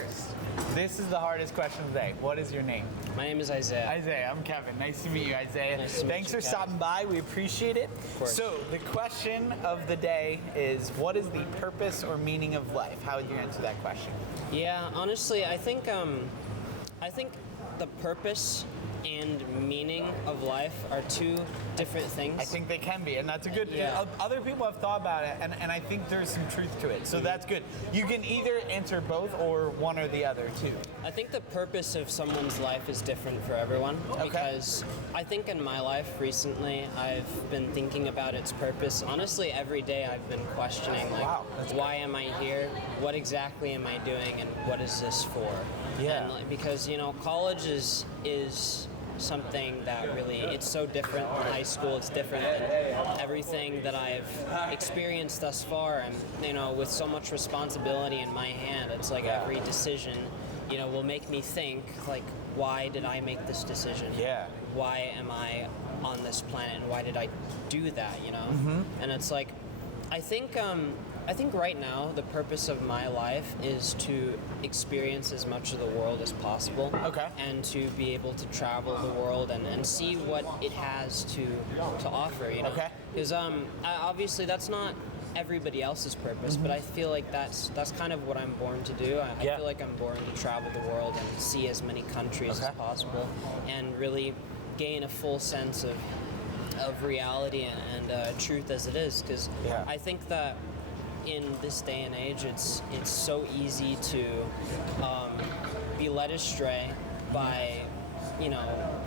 first, this is the hardest question of the day. What is your name? My name is Isaiah. Isaiah, I'm Kevin. Nice to meet you, Isaiah. Nice to meet Thanks you, for Kevin. stopping by. We appreciate it. Of course. So, the question of the day is, what is the purpose or meaning of life? How would you answer that question? Yeah, honestly, I think the purpose and meaning of life are two different things. I think they can be, and that's a good... Yeah. Other people have thought about it, and I think there's some truth to it, so that's good. You can either answer both or one or the other, too. I think the purpose of someone's life is different for everyone. Okay. Because I think in my life recently, I've been thinking about its purpose. Honestly, every day I've been questioning, like, Wow, that's why am I here? What exactly am I doing? And what is this for? Yeah. And, like, because, college is something that really, it's so different than high school. It's different than everything that I've experienced thus far. And, with so much responsibility in my hand, it's like every decision, will make me think, like, why did I make this decision? Yeah. Why am I on this planet? And why did I do that, Mm-hmm. And it's like, I think right now the purpose of my life is to experience as much of the world as possible. Okay. And to be able to travel the world and see what it has to offer, Okay. Because obviously that's not everybody else's purpose, but I feel like that's kind of what I'm born to do. I feel like I'm born to travel the world and see as many countries as possible and really gain a full sense of reality and truth as it is, because I think that in this day and age it's so easy to be led astray by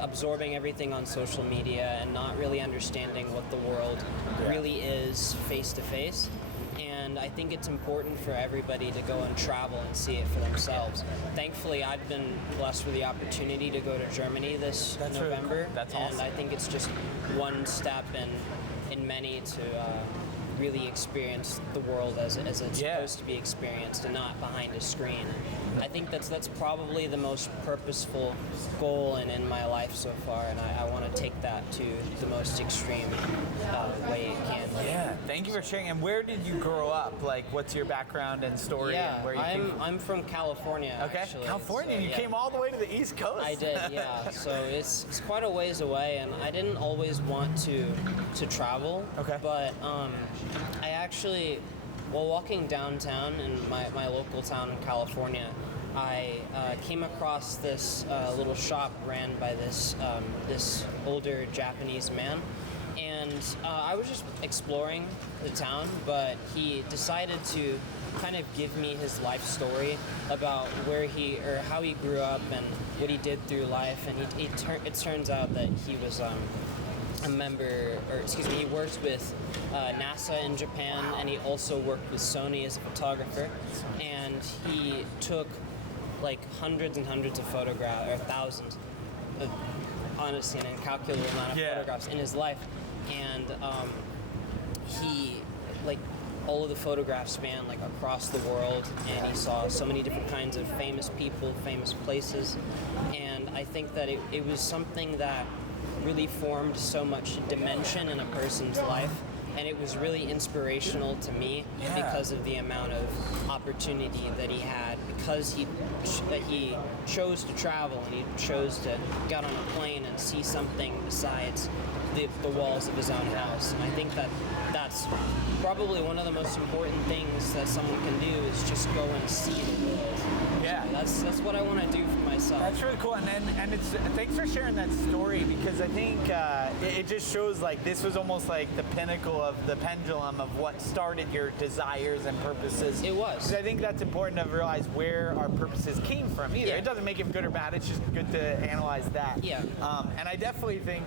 absorbing everything on social media and not really understanding what the world really is face to face. And I think it's important for everybody to go and travel and see it for themselves. Thankfully, I've been blessed with the opportunity to go to Germany this November. Really cool. That's awesome. And I think it's just one step in many to really experience the world as it's supposed to be experienced and not behind a screen. I think that's probably the most purposeful goal in my life so far, and I want to take that to the most extreme way it can. Yeah, thank you for sharing. And where did you grow up? Like, what's your background and story? Yeah, and where you came from? I'm from California. Okay, actually. California. So, You came all the way to the East Coast. I did, yeah. So it's quite a ways away, and I didn't always want to travel. Okay. But I actually, while walking downtown in my local town in California, I came across this little shop ran by this older Japanese man, and I was just exploring the town, but he decided to kind of give me his life story about how he grew up and what he did through life, and it turns out that he was he worked with NASA in Japan, and he also worked with Sony as a photographer, and he took like hundreds and hundreds of photographs, or thousands, honestly, an incalculable amount of photographs in his life, and he, like, all of the photographs span like across the world, and he saw so many different kinds of famous people, famous places, and I think that it was something that really formed so much dimension in a person's life, and it was really inspirational to me because of the amount of opportunity that he had, because he chose to travel and he chose to get on a plane and see something besides the walls of his own house. And I think that's probably one of the most important things that someone can do, is just go and see the world. Yeah, that's what I want to do for myself. That's really cool, and it's thanks for sharing that story, because I think it just shows like this was almost like the pinnacle of the pendulum of what started your desires and purposes. It was. 'Cause I think that's important to realize where our purposes came from. Either it doesn't make it good or bad. It's just good to analyze that. Yeah. And I definitely think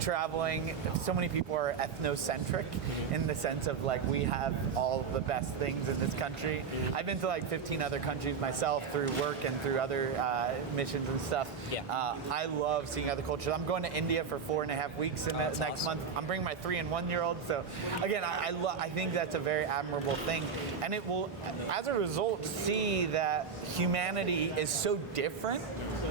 traveling, so many people are ethnocentric in the sense of like we have all the best things in this country. I've been to like 15 other countries myself through work and through other missions and stuff. I love seeing other cultures. I'm going to India for 4.5 weeks in next awesome. month. I'm bringing my 3 and 1 year old. So again, I think that's a very admirable thing, and it will, as a result, see that humanity is so different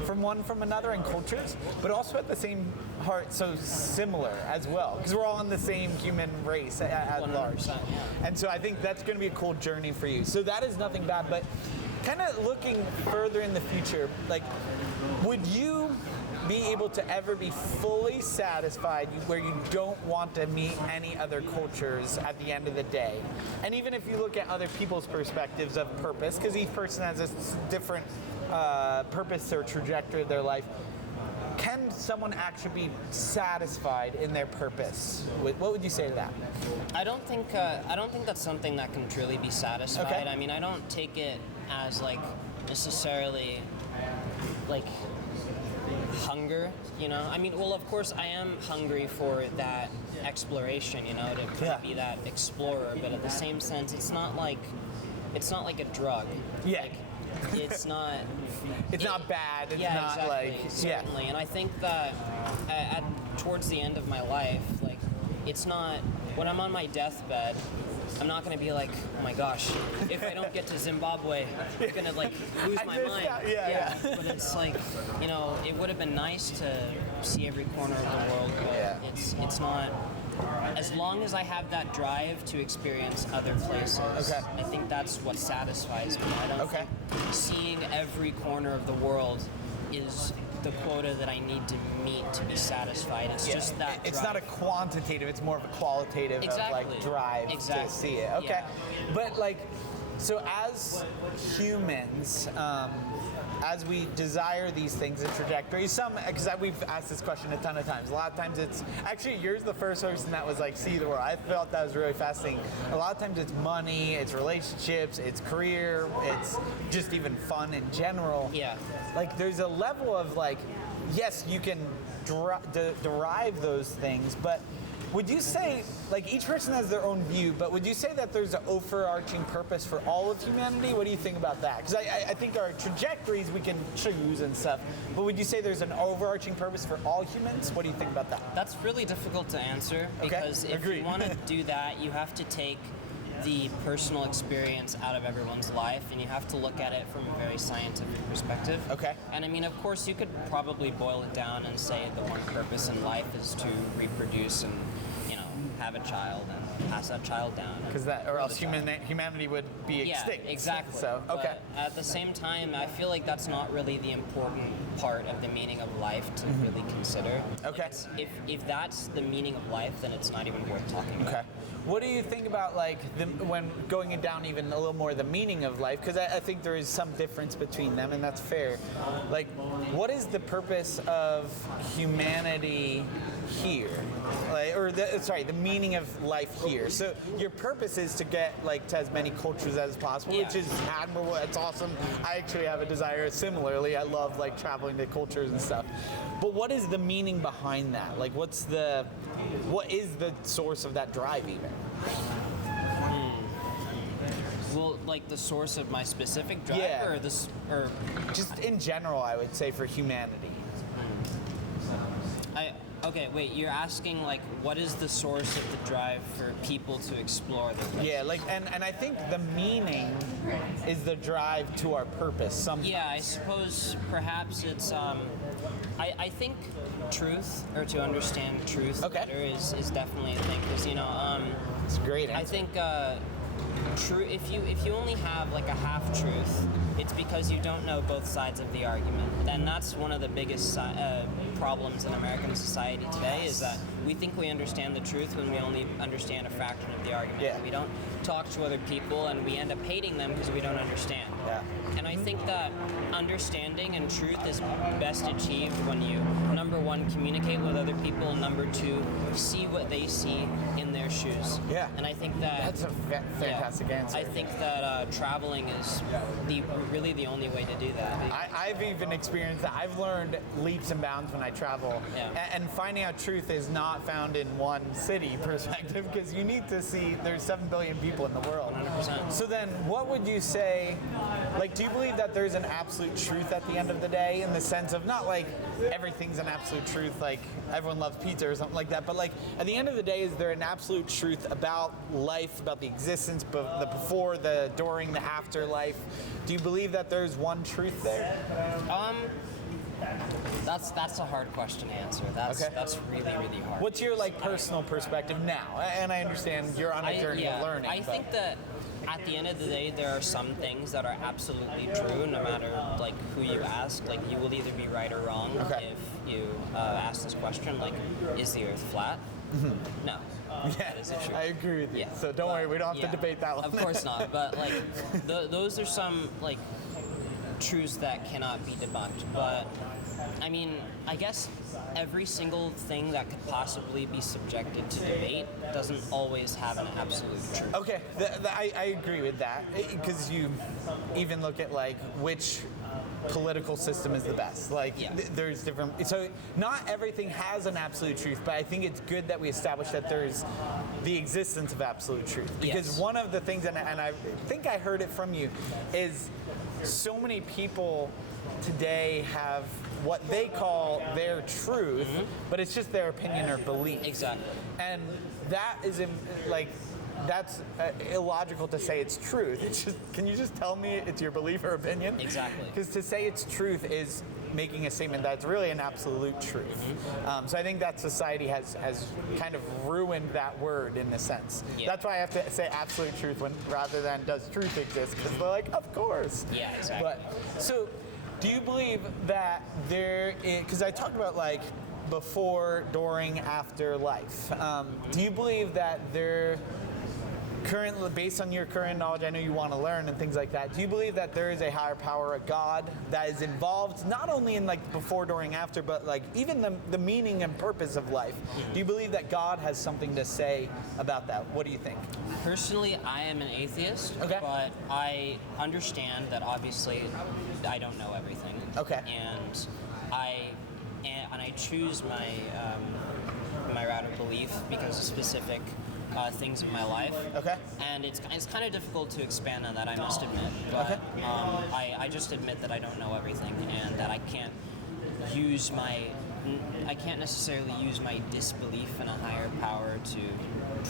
from another in cultures, but also at the same heart so similar as well, because we're all in the same human race at large. Yeah. And so I think that's going to be a cool journey for you. So that is nothing bad, but kind of looking further in the future, like, would you be able to ever be fully satisfied where you don't want to meet any other cultures at the end of the day? And even if you look at other people's perspectives of purpose, because each person has a different purpose or trajectory of their life, can someone actually be satisfied in their purpose? What would you say to that? I don't think that's something that can truly be satisfied. Okay. I mean, I don't take it as like necessarily like hunger, you know. I mean, well, of course, I am hungry for that exploration, you know, to kind of be that explorer. But at the same sense, it's not like a drug. Yeah. Like, it's not. It's not bad. It's yeah, not exactly, like certainly. And I think that towards the end of my life, like, it's not when I'm on my deathbed. I'm not going to be like, oh my gosh, if I don't get to Zimbabwe, I'm going to like lose my mind. Yeah. But it's like, you know, it would have been nice to see every corner of the world, but it's not. As long as I have that drive to experience other places, I think that's what satisfies me. I don't think seeing every corner of the world is the quota that I need to meet to be satisfied. It's just that it's drive. not a quantitative, it's more of a qualitative of like drive to see it. Okay. Yeah. But like, so as humans, as we desire these things and trajectories, because we've asked this question a ton of times. A lot of times it's, actually you're the first person that was like, see the world. I felt that was really fascinating. A lot of times it's money, it's relationships, it's career, it's just even fun in general. Yeah. Like there's a level of like, yes, you can derive those things, but would you say, like each person has their own view, but would you say that there's an overarching purpose for all of humanity? What do you think about that? Because I think our trajectories we can choose and stuff, but would you say there's an overarching purpose for all humans? What do you think about that? That's really difficult to answer because if you want to do that, you have to take the personal experience out of everyone's life and you have to look at it from a very scientific perspective. Okay. And I mean, of course, you could probably boil it down and say the one purpose in life is to reproduce and, you know, have a child and pass that child down. Because that, or else humanity would be extinct. Yeah, exactly. So, okay. But at the same time, I feel like that's not really the important part of the meaning of life to really consider. Okay. Like if that's the meaning of life, then it's not even worth talking about. Okay. What do you think about like when going down even a little more the meaning of life? Because I think there is some difference between them, and that's fair. Like, what is the purpose of humanity here? Like, or the meaning of life here. So your purpose is to get like to as many cultures as possible, which is admirable. It's awesome. I actually have a desire similarly. I love like traveling to cultures and stuff. But what is the meaning behind that? Like, what is the source of that drive even? Well, like the source of my specific drive, or just in general, I would say for humanity. Okay, wait. You're asking like, what is the source of the drive for people to explore their places? Yeah, like, and I think the meaning is the drive to our purpose. Sometimes. Yeah, I suppose perhaps it's. I think truth, or to understand truth better, is definitely a thing. Because it's a great answer. I think true. If you only have like a half truth, it's because you don't know both sides of the argument. And that's one of the biggest problems in American society today, is that we think we understand the truth when we only understand a fraction of the argument. Yeah. We don't talk to other people, and we end up hating them because we don't understand. Yeah. And I think that understanding and truth is best achieved when you, number one, communicate with other people, number two, see what they see in their shoes. Yeah. And I think that that's a fantastic answer. I think that traveling is really the only way to do that. I've even experienced that. I've learned leaps and bounds when I travel. Yeah. And finding out truth is not found in one city perspective, because you need to see there's 7 billion people in the world. 100%. So then what would you say, like, do you believe that there's an absolute truth at the end of the day, in the sense of not like everything's an absolute truth, like everyone loves pizza or something like that, but like at the end of the day, is there an absolute truth about life, about the existence, the before, the during, the afterlife? Do you believe that there's one truth there? That's a hard question to answer. That's really hard. What's your like personal perspective now? And I understand you're on a journey of learning. I think that at the end of the day, there are some things that are absolutely true, no matter like who you ask. Like you will either be right or wrong. Okay. If you ask this question, like, is the Earth flat? No. Yeah, That is true. I agree with you. Yeah. So don't worry, we don't have to debate that one. Of course not. But like, those are some like truths that cannot be debunked. But I mean, I guess every single thing that could possibly be subjected to debate doesn't always have an absolute truth. Okay, I agree with that, because you even look at like which political system is the best. Like Yeah. there's different, so not everything has an absolute truth, but I think it's good that we establish that there's the existence of absolute truth. Because Yes. one of the things, and I think I heard it from you, is so many people today have what they call their truth, but it's just their opinion or belief. Exactly. And that is like, that's illogical to say it's truth. It's just, can you just tell me it's your belief or opinion? Exactly. Because to say it's truth is making a statement that's really an absolute truth. So I think that society has kind of ruined that word in a sense. Yeah. That's why I have to say absolute truth rather than does truth exist, because they're like, of course. Yeah, exactly. But so, do you believe that there is, because I talked about like before, during, after life. Do you believe that there, currently, based on your current knowledge, I know you want to learn and things like that, do you believe that there is a higher power, a God, that is involved not only in like before, during, after, but like even the meaning and purpose of life? Do you believe that God has something to say about that? What do you think? Personally, I am an atheist, Okay. but I understand that obviously I don't know everything. Okay. And I choose my my route of belief because of specific things in my life. Okay. And it's kind of difficult to expand on that, I must admit. But Okay. I just admit that I don't know everything and that I can't necessarily use my disbelief in a higher power to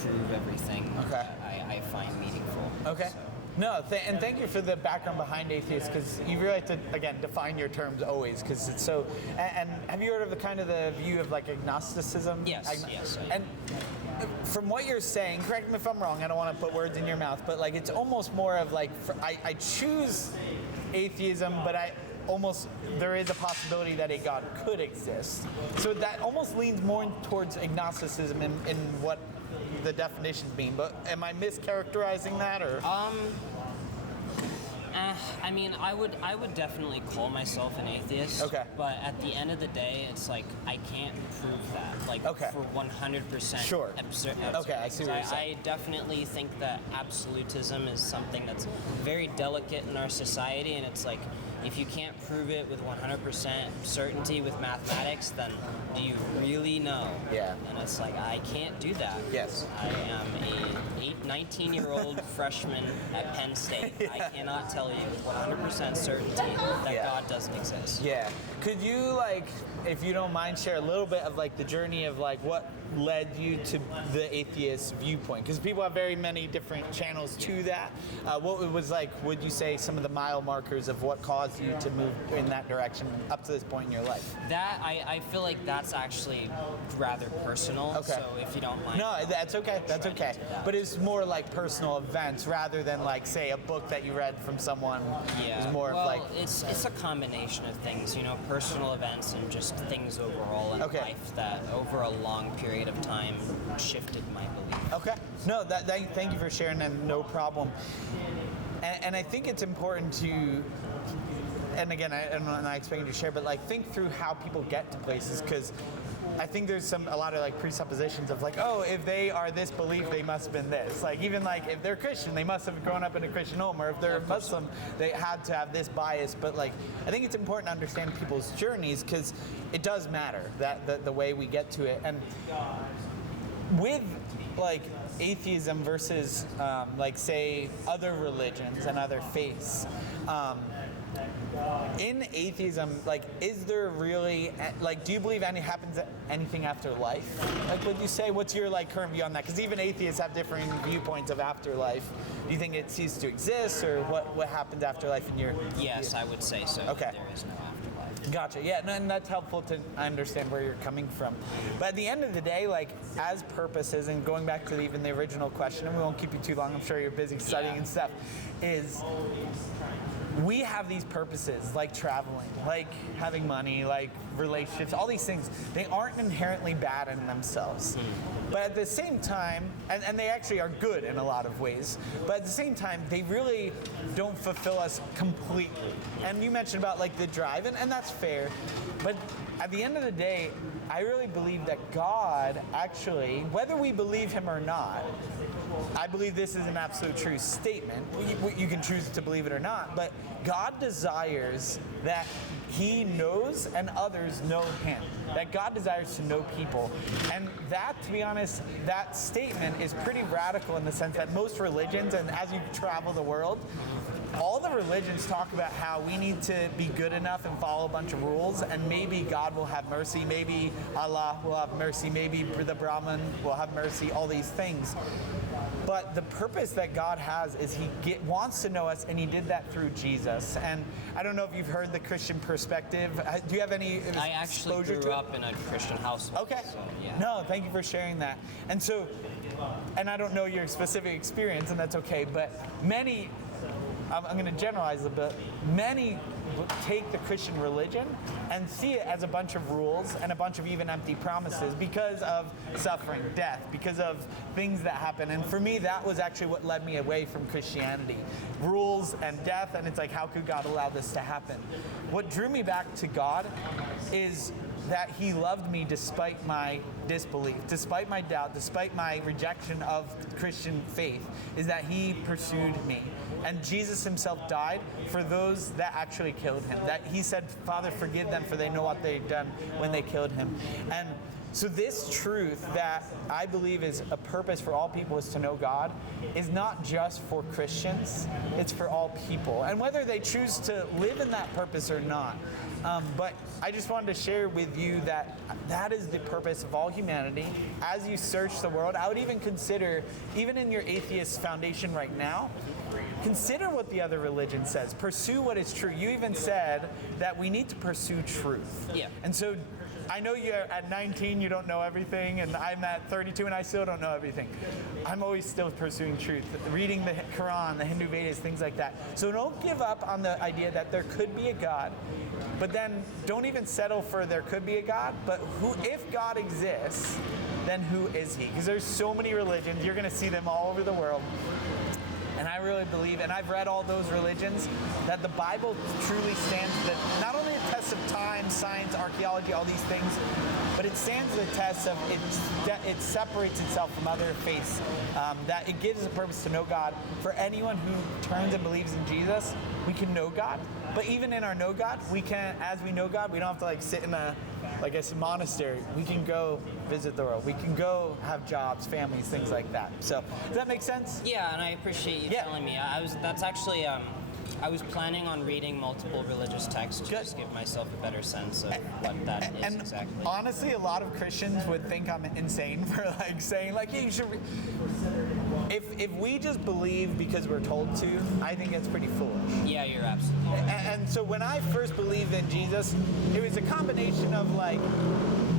prove everything Okay. that I find meaningful. Okay. So, No, and thank you for the background behind atheist, because you really have to, again, define your terms always, because it's so, and have you heard of the kind of the view of like agnosticism? Yes, yes, I- And from what you're saying, correct me if I'm wrong, I don't want to put words in your mouth, but like it's almost more of like, I choose atheism, but there is a possibility that a God could exist. So that almost leans more towards agnosticism in what the definitions mean, but am I mischaracterizing that, or? I mean, I would definitely call myself an atheist. Okay. But at the end of the day, it's like I can't prove that. Like Okay. for 100%. Sure. Absurd. Okay, I see what you're saying. I definitely think that absolutism is something that's very delicate in our society, and it's like if you can't prove it with 100% certainty with mathematics, then do you really know? Yeah. And it's like I can't do that. Yes. I am a 19-year-old freshman at Penn State. I cannot tell you with 100% certainty that Yeah. God doesn't exist. Yeah. Could you, like, if you don't mind, share a little bit of like the journey of like what led you to the atheist viewpoint? Because people have very many different channels to that. What it was like, would you say some of the mile markers of what caused you to move in that direction up to this point in your life? That I feel like that's actually rather personal. Okay. So if you don't mind. No, that's okay. That's Try to okay. get to that. But it's more like personal events rather than like, say, a book that you read from someone. Yeah. It's more well, of like, it's a combination of things, you know, personal events and just things overall in Okay. life that over a long period of time shifted my belief. okay. No, thank you for sharing, and no problem. And I think it's important to, and again, I'm not expecting you to share, but like think through how people get to places, because I think there's a lot of like presuppositions of like, oh, if they are this belief, they must have been this. Like even like if they're Christian, they must have grown up in a Christian home, or if they're Muslim, they had to have this bias. But like, I think it's important to understand people's journeys, because it does matter that the way we get to it. And with like atheism versus like say other religions and other faiths, in atheism, like, is there really, like, do you believe anything after life? Like, would you say, what's your like current view on that? Because even atheists have differing viewpoints of afterlife. Do you think it ceases to exist, or what happens after life in your? Yes, I would say so. Okay. There is no afterlife. Gotcha. Yeah, and that's helpful to understand where you're coming from. But at the end of the day, like as purposes, and going back to even the original question, and we won't keep you too long. I'm sure you're busy studying and stuff. Is we have these purposes like traveling, like having money, like relationships, all these things. They aren't inherently bad in themselves. But at the same time, and they actually are good in a lot of ways, but at the same time, they really don't fulfill us completely. And you mentioned about like the drive, and that's fair. But at the end of the day, I really believe that God actually, whether we believe him or not, I believe this is an absolute true statement. You can choose to believe it or not, but God desires that he knows and others know him. That God desires to know people. And that, to be honest, that statement is pretty radical in the sense that most religions, and as you travel the world, all the religions talk about how we need to be good enough and follow a bunch of rules, and maybe God will have mercy, maybe Allah will have mercy, maybe the Brahman will have mercy, all these things. But the purpose that God has is he wants to know us, and he did that through Jesus. And I don't know if you've heard the Christian perspective. Do you have any exposure to it? I actually grew up in a Christian household. Okay. So, yeah. No, thank you for sharing that. And so, and I don't know your specific experience, and that's okay, but many, I'm going to generalize a bit, many take the Christian religion and see it as a bunch of rules and a bunch of even empty promises because of suffering, death, because of things that happen. And for me, that was actually what led me away from Christianity. Rules and death, and it's like, how could God allow this to happen? What drew me back to God is that he loved me despite my disbelief, despite my doubt, despite my rejection of Christian faith, is that he pursued me. And Jesus himself died for those that actually killed him. That he said, Father, forgive them, for they know what they've done when they killed him. And so this truth that I believe is a purpose for all people is to know God is not just for Christians, it's for all people. And whether they choose to live in that purpose or not. But I just wanted to share with you that that is the purpose of all humanity. As you search the world, I would even consider, even in your atheist foundation right now, consider what the other religion says. Pursue what is true. You even said that we need to pursue truth. Yeah. And so I know you're at 19, you don't know everything, and I'm at 32 and I still don't know everything. I'm always still pursuing truth, reading the Quran, the Hindu Vedas, things like that. So don't give up on the idea that there could be a God, but then don't even settle for there could be a God, but who, if God exists, then who is he? Because there's so many religions, you're gonna see them all over the world. And I really believe, and I've read all those religions, that the Bible truly stands not only the test of time, science, archaeology, all these things, but it stands the test of it separates itself from other faiths, that it gives a purpose to know God. For anyone who turns and believes in Jesus, we can know God. But even in our know God, we can, as we know God, we don't have to like sit in a monastery. We can go visit the world. We can go have jobs, families, things like that. So does that make sense? Yeah, and I appreciate you telling me. I was planning on reading multiple religious texts to just give myself a better sense of what that is exactly. Honestly, a lot of Christians would think I'm insane for like saying like, yeah, you should. If we just believe because we're told to, I think it's pretty foolish. Yeah, you're absolutely right. And so when I first believed in Jesus, it was a combination of like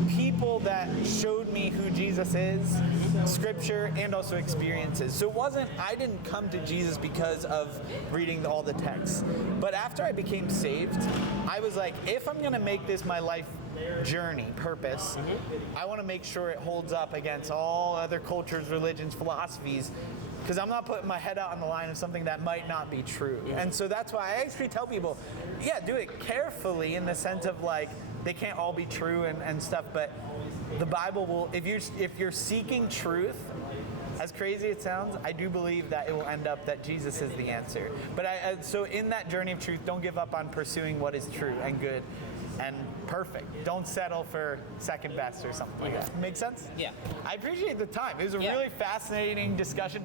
people that showed me who Jesus is, scripture, and also experiences. So I didn't come to Jesus because of reading all the texts. But after I became saved, I was like, if I'm gonna make this my life journey, purpose, I wanna make sure it holds up against all other cultures, religions, philosophies, because I'm not putting my head out on the line of something that might not be true. And so that's why I actually tell people, yeah, do it carefully in the sense of like, they can't all be true and stuff, but the Bible will, if you're seeking truth, as crazy it sounds, I do believe that it will end up that Jesus is the answer. But so in that journey of truth, don't give up on pursuing what is true and good and perfect. Don't settle for second best or something like that. Make sense? Yeah. I appreciate the time. It was a really fascinating discussion.